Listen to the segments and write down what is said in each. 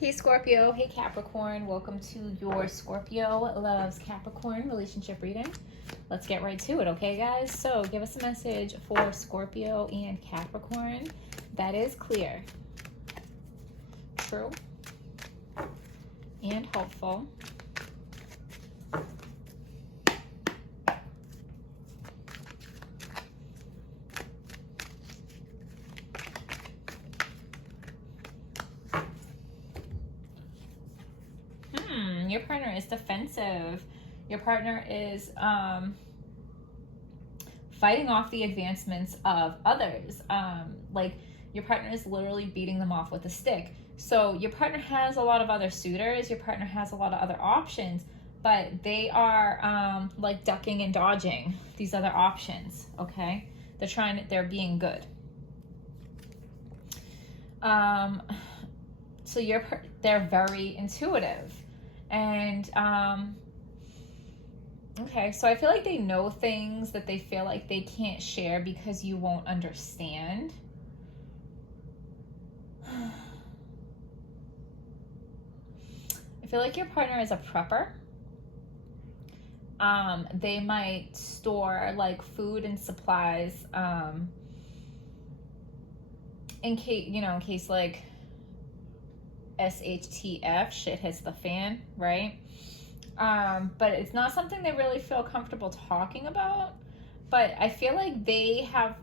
Hey Scorpio, hey Capricorn, welcome to your Scorpio Loves Capricorn relationship reading. Let's get right to it, okay guys? So give us a message for Scorpio and Capricorn that is clear, true, and hopeful. Your partner is defensive. Your partner is fighting off the advancements of others. Like your partner is literally beating them off with a stick. So your partner has a lot of other suitors. Your partner has a lot of other options, but they are like ducking and dodging these other options. Okay, they're being good. So they're very intuitive. And okay, so I feel like they know things that they feel like they can't share because you won't understand. I feel like your partner is a prepper. They might store like food and supplies in case like SHTF, shit hits the fan, right? But it's not something they really feel comfortable talking about. But I feel like they have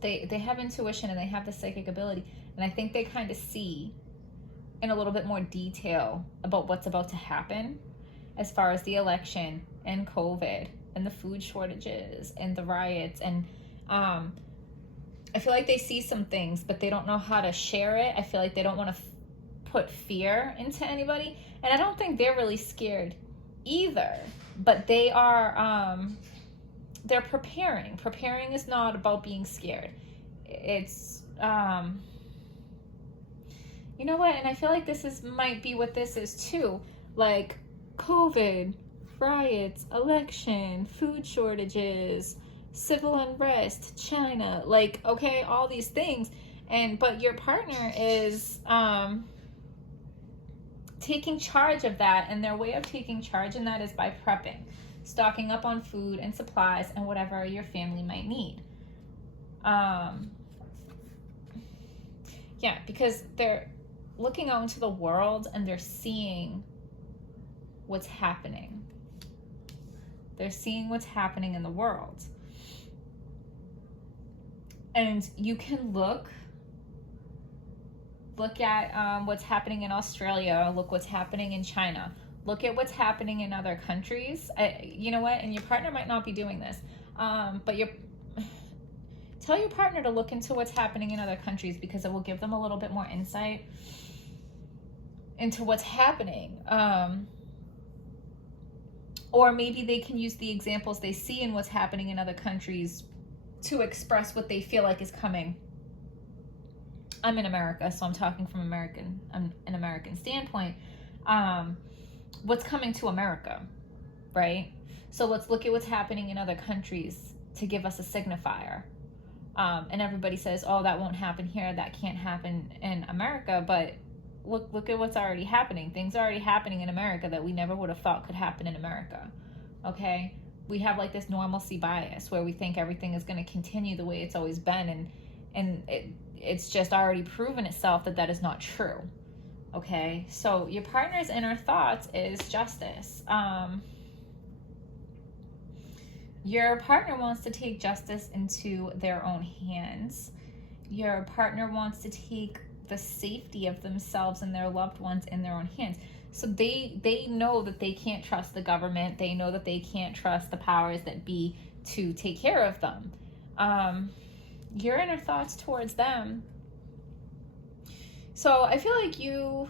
they have intuition and they have the psychic ability, and I think they kind of see in a little bit more detail about what's about to happen as far as the election and COVID and the food shortages and the riots. And I feel like they see some things, but they don't know how to share it. I feel like they don't want to put fear into anybody. And I don't think they're really scared either. But they are, they're preparing. Preparing is not about being scared. It's, you know what? And I feel like might be what this is too. Like COVID, riots, election, food shortages, civil unrest, China, like, okay, all these things. But your partner is taking charge of that, and their way of taking charge in that is by prepping, stocking up on food and supplies and whatever your family might need. Yeah, because they're looking out into the world and they're seeing what's happening. They're seeing what's happening in the world. And you can look at what's happening in Australia, look what's happening in China, look at what's happening in other countries. You know what? And your partner might not be doing this, but tell your partner to look into what's happening in other countries, because it will give them a little bit more insight into what's happening. Or maybe they can use the examples they see in what's happening in other countries to express what they feel like is coming. I'm in America, so I'm talking from an American standpoint. What's coming to America, right? So let's look at what's happening in other countries to give us a signifier. And everybody says, oh, that won't happen here, that can't happen in America, but look at what's already happening. Things are already happening in America that we never would have thought could happen in America, okay? We have like this normalcy bias where we think everything is going to continue the way it's always been, and it's just already proven itself that is not true. Okay, so your partner's inner thoughts is justice. Your partner wants to take justice into their own hands. Your partner wants to take the safety of themselves and their loved ones in their own hands. So they know that they can't trust the government. They know that they can't trust the powers that be to take care of them. Your inner thoughts towards them. So I feel like you're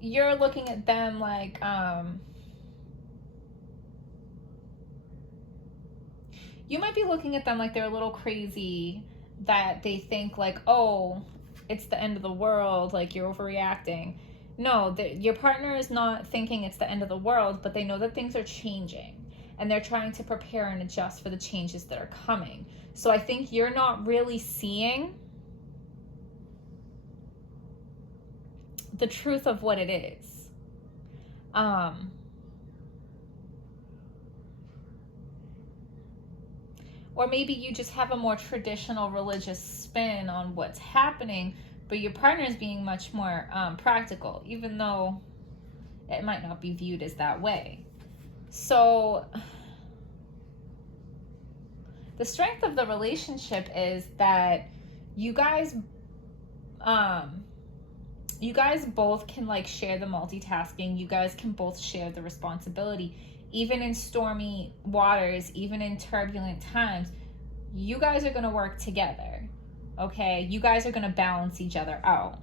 looking at them like, you might be looking at them like they're a little crazy, that they think like, oh, it's the end of the world, like you're overreacting. No, your partner is not thinking it's the end of the world, but they know that things are changing and they're trying to prepare and adjust for the changes that are coming. So I think you're not really seeing the truth of what it is. Or maybe you just have a more traditional religious spin on what's happening, but your partner is being much more practical, even though it might not be viewed as that way. So the strength of the relationship is that you guys both can like share the multitasking. You guys can both share the responsibility. Even in stormy waters, even in turbulent times, you guys are going to work together. Okay? You guys are going to balance each other out.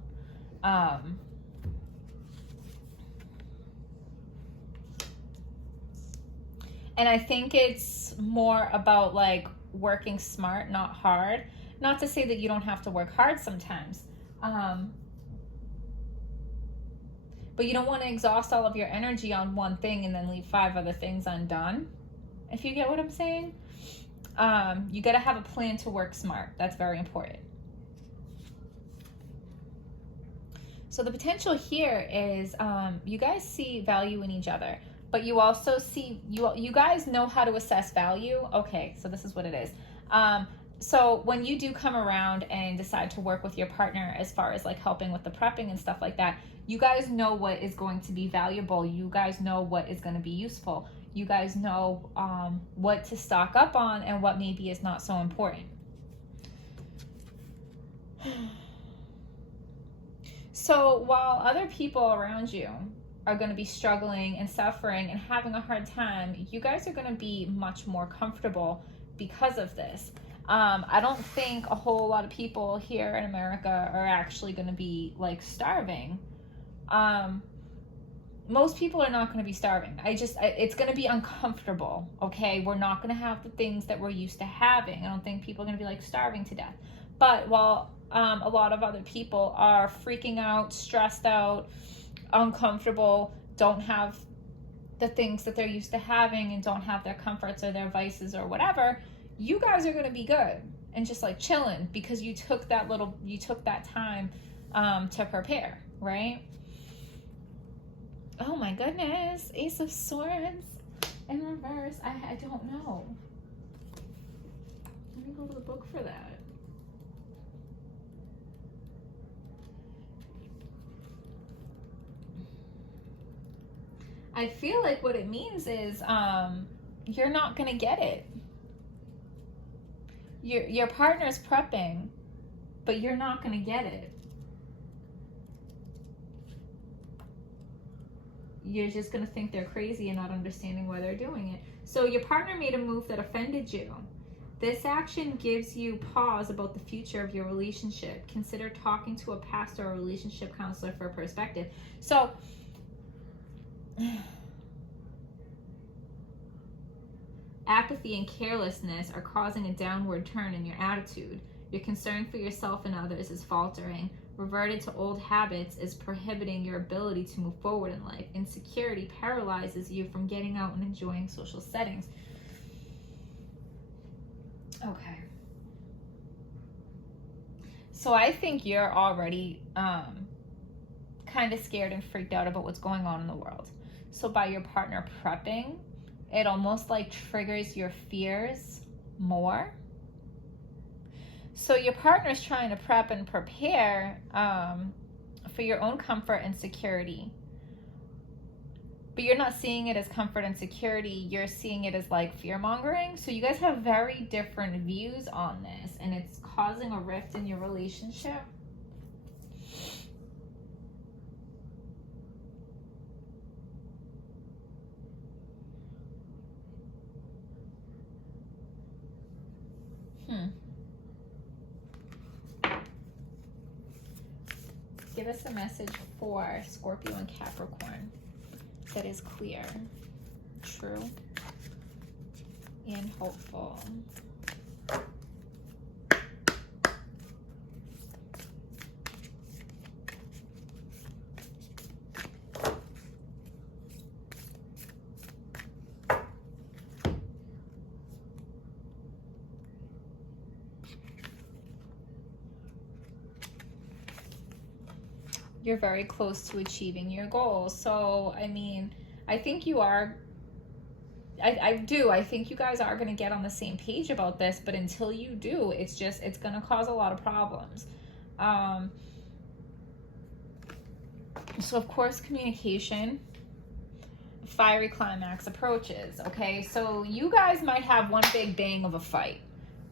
And I think it's more about like working smart, not hard. Not to say that you don't have to work hard sometimes. But you don't want to exhaust all of your energy on one thing and then leave 5 other things undone. If you get what I'm saying. You got to have a plan to work smart. That's very important. So the potential here is you guys see value in each other. But you also see, you guys know how to assess value. Okay, so this is what it is. So when you do come around and decide to work with your partner as far as like helping with the prepping and stuff like that, you guys know what is going to be valuable. You guys know what is going to be useful. You guys know what to stock up on and what maybe is not so important. So while other people around you are going to be struggling and suffering and having a hard time, you guys are going to be much more comfortable because of this. I don't think a whole lot of people here in America are actually going to be like starving. Most people are not going to be starving. It's going to be uncomfortable. Okay. We're not going to have the things that we're used to having. I don't think people are going to be like starving to death. But while a lot of other people are freaking out, stressed out, uncomfortable, don't have the things that they're used to having and don't have their comforts or their vices or whatever, you guys are going to be good and just like chilling because you took that time to prepare, right? Oh my goodness, Ace of Swords in reverse. I don't know. Let me go to the book for that. I feel like what it means is you're not going to get it. Your partner's prepping, but you're not going to get it. You're just going to think they're crazy and not understanding why they're doing it. So your partner made a move that offended you. This action gives you pause about the future of your relationship. Consider talking to a pastor or relationship counselor for perspective. So apathy and carelessness are causing a downward turn in your attitude. Your concern for yourself and others is faltering. Reverted to old habits is prohibiting your ability to move forward in life. Insecurity paralyzes you from getting out and enjoying social settings. Okay. So I think you're already kind of scared and freaked out about what's going on in the world. So by your partner prepping, it almost like triggers your fears more. So your partner's trying to prep and prepare for your own comfort and security. But you're not seeing it as comfort and security. You're seeing it as like fear-mongering. So you guys have very different views on this. And it's causing a rift in your relationship. Give us a message for Scorpio and Capricorn that is clear, true, and hopeful. You're very close to achieving your goals. So, I mean, I think you are, I think you guys are going to get on the same page about this, but until you do, it's going to cause a lot of problems. So, of course, communication, fiery climax approaches, okay? So you guys might have one big bang of a fight,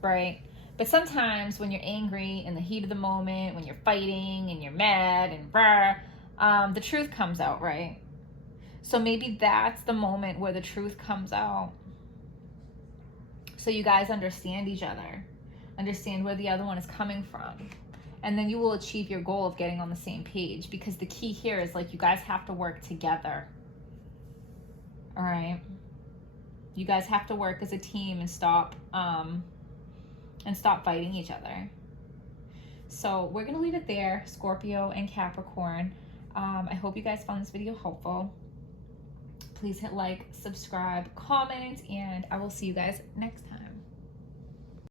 right? But sometimes when you're angry in the heat of the moment, when you're fighting and you're mad and the truth comes out, right? So maybe that's the moment where the truth comes out. So you guys understand each other, understand where the other one is coming from. And then you will achieve your goal of getting on the same page, because the key here is like you guys have to work together. All right. You guys have to work as a team and stop fighting each other. So we're going to leave it there, Scorpio and Capricorn. I hope you guys found this video helpful. Please hit like, subscribe, comment, and I will see you guys next time.